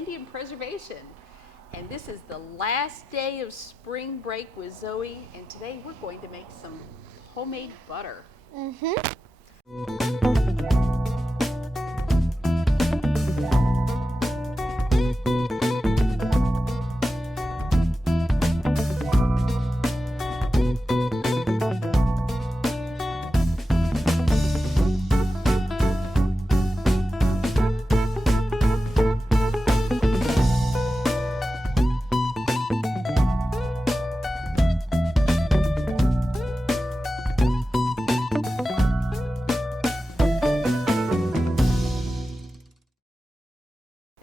Indian preservation. And this is the last day of spring break with Zoe, and today we're going to make some homemade butter.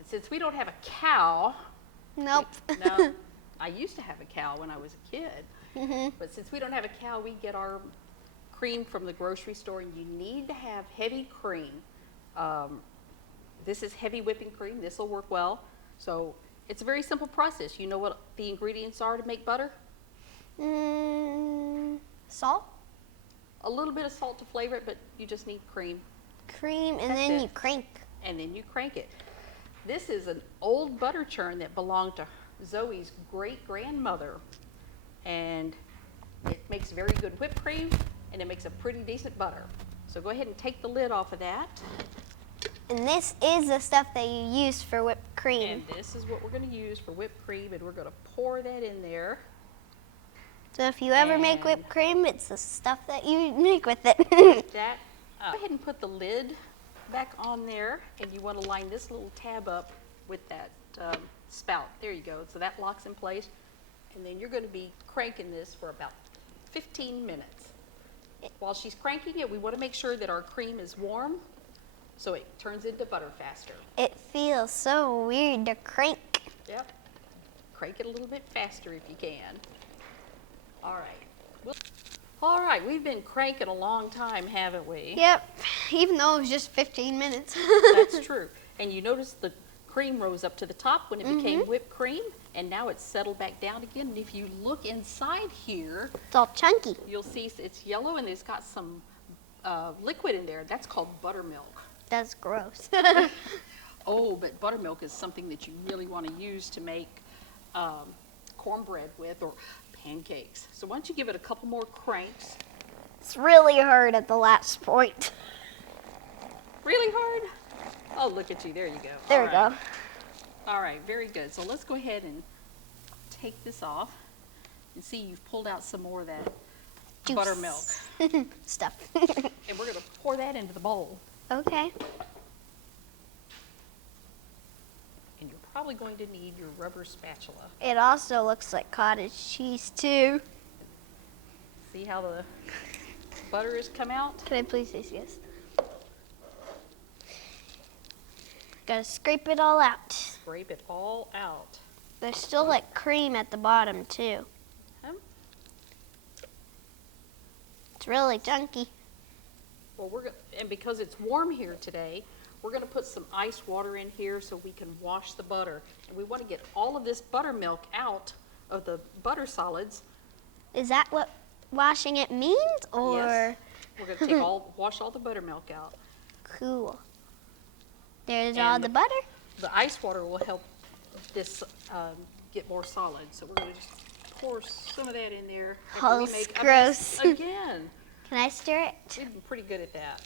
Since we don't have a cow, Nope. no, I used to have a cow when I was a kid, but since we don't have a cow, we get our cream from the grocery store, and you need to have heavy cream. This is heavy whipping cream. This will work well. So it's a very simple process. You know what the ingredients are to make butter? Salt? A little bit of salt to flavor it, but you just need cream. Cream, and That's then it. you crank. And then you crank it. This is an old butter churn that belonged to Zoe's great-grandmother, and it makes very good whipped cream, and it makes a pretty decent butter. So go ahead and take the lid off of that. And this is the stuff that you use for whipped cream. And this is what we're going to use for whipped cream, and we're going to pour that in there. So if you ever make whipped And- cream, it's the stuff that you make with it. That, go ahead and put the lid back on there, and you want to line this little tab up with that spout. There you go. So that locks in place, and then you're going to be cranking this for about 15 minutes. While she's cranking it, we want to make sure that our cream is warm so it turns into butter faster. It feels so weird to crank. Yep. Crank it a little bit faster if you can. All right. All right, we've been cranking a long time, haven't we? Yep, even though it was just 15 minutes. That's true. And you notice the cream rose up to the top when it became whipped cream, and now it's settled back down again. And if you look inside here, It's all chunky. you'll see it's yellow and it's got some liquid in there. That's called buttermilk. That's gross. Oh, but buttermilk is something that you really want to use to make cornbread with or pancakes. So why don't you give it a couple more cranks? It's really hard at the last point. Really hard? Oh, look at you. There you go. There All we right. go. All right, very good. So let's go ahead and take this off. And see, you've pulled out some more of that Juice. buttermilk. Stuff. And we're going to pour that into the bowl. Okay. And you're probably going to need your rubber spatula. It also looks like cottage cheese too. See how the butter has come out? Can I please say yes? Gotta scrape it all out. Scrape it all out. There's still like cream at the bottom too. It's really chunky. Well, and because it's warm here today, we're going to put some ice water in here so we can wash the butter. And we want to get all of this buttermilk out of the butter solids. Is that what washing it means, or? Yes. We're going to wash all the buttermilk out. Cool. There's And all the butter. The ice water will help this get more solid. So we're going to just pour some of that in there. after Oh, we make a gross. mess again. Can I stir it? We've been pretty good at that.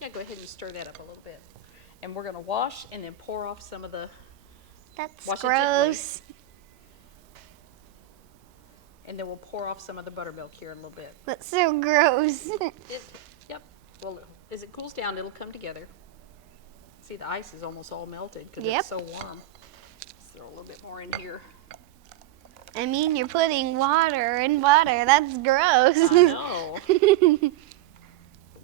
Yeah, go ahead and stir that up a little bit. And we're going to wash and then pour off some of the, That's Wash it gently. gross. and then we'll pour off some of the buttermilk here in a little bit. That's so gross. Yep. Well, as it cools down, it'll come together. See, the ice is almost all melted because Yep. it's so warm. Let's throw a little bit more in here. I mean, you're putting water in butter. That's gross. I know.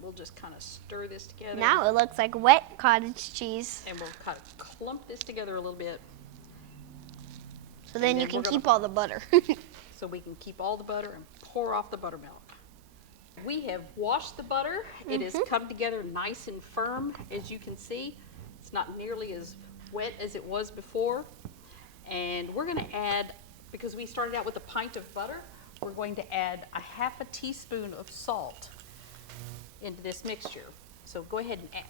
We'll just kind of stir this together. Now it looks like wet cottage cheese. And we'll kind of clump this together a little bit So then And you then can we're gonna- keep all the butter. so we can keep all the butter and pour off the buttermilk. We have washed the butter. It has come together nice and firm, as you can see. It's not nearly as wet as it was before. And we're going to add, because we started out with a pint of butter, we're going to add a half a teaspoon of salt into this mixture. So go ahead and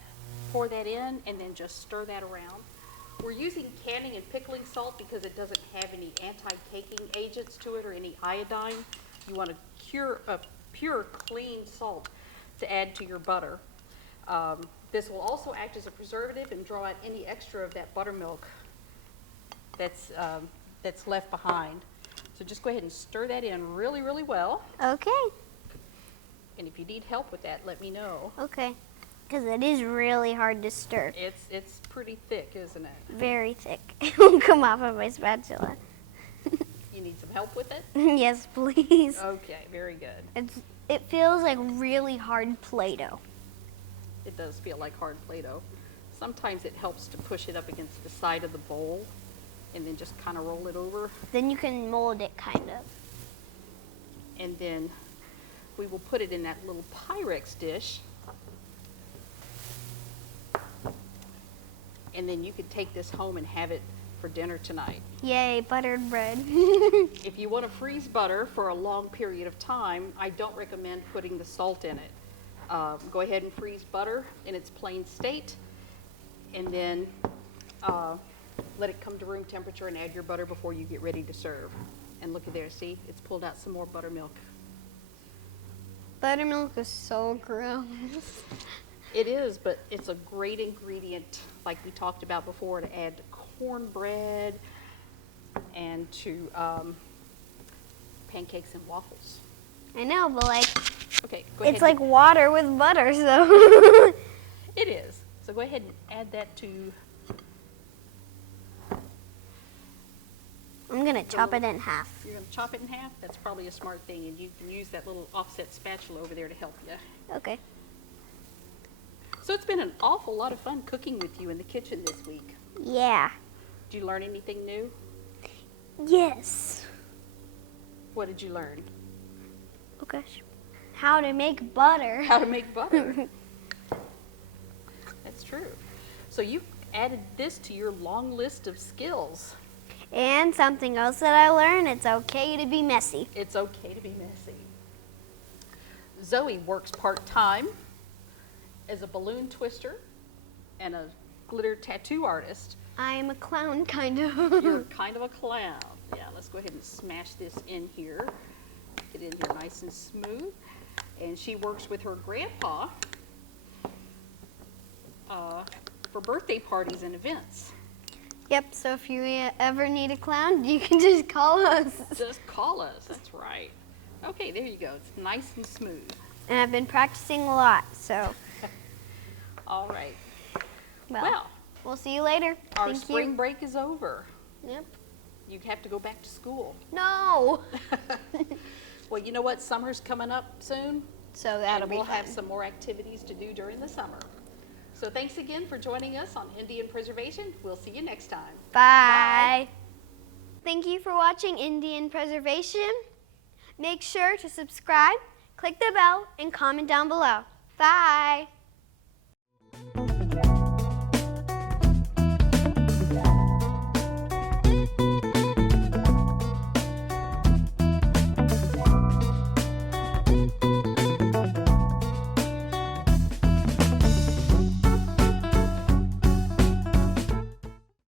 pour that in and then just stir that around. We're using canning and pickling salt because it doesn't have any anti-caking agents to it or any iodine. You want a pure, clean salt to add to your butter. This will also act as a preservative and draw out any extra of that buttermilk that's left behind. So just go ahead and stir that in really, really well. Okay. And if you need help with that, let me know. Okay. Because it is really hard to stir. It's pretty thick, isn't it? Very thick. It won't come off of my spatula. You need some help with it? Yes, please. Okay, very good. It feels like really hard Play-Doh. It does feel like hard Play-Doh. Sometimes it helps to push it up against the side of the bowl and then just kind of roll it over. Then you can mold it, kind of. And then we will put it in that little Pyrex dish. And then you could take this home and have it for dinner tonight. Yay, buttered bread. If you want to freeze butter for a long period of time, I don't recommend putting the salt in it. Go ahead and freeze butter in its plain state, and then let it come to room temperature and add your butter before you get ready to serve. And look at there, see? It's pulled out some more buttermilk. Buttermilk is so gross. It is, but it's a great ingredient, like we talked about before, to add to cornbread and to pancakes and waffles. I know, but okay, go ahead. It's like water with butter, so. It is. So go ahead and add that to. I'm gonna chop it in half. You're gonna chop it in half? That's probably a smart thing, and you can use that little offset spatula over there to help you. Okay. So it's been an awful lot of fun cooking with you in the kitchen this week. Yeah. Did you learn anything new? Yes. What did you learn? Oh gosh. How to make butter. How to make butter. That's true. So you added this to your long list of skills. And something else that I learned, it's okay to be messy. It's okay to be messy. Zoe works part-time as a balloon twister and a glitter tattoo artist. I'm a clown, kind of. You're kind of a clown. Yeah, let's go ahead and smash this in here. Get it in here nice and smooth. And she works with her grandpa for birthday parties and events. Yep, so if you ever need a clown, you can just call us. Just call us, that's right. Okay, there you go. It's nice and smooth. And I've been practicing a lot, so. All right. Well, we'll see you later. Our spring break is over. Yep. You have to go back to school. No. Well, you know what? Summer's coming up soon. So that'll be fun. We'll have some more activities to do during the summer. So thanks again for joining us on Indian Preservation. We'll see you next time. Bye. Thank you for watching Indian Preservation. Make sure to subscribe, click the bell, and comment down below. Bye.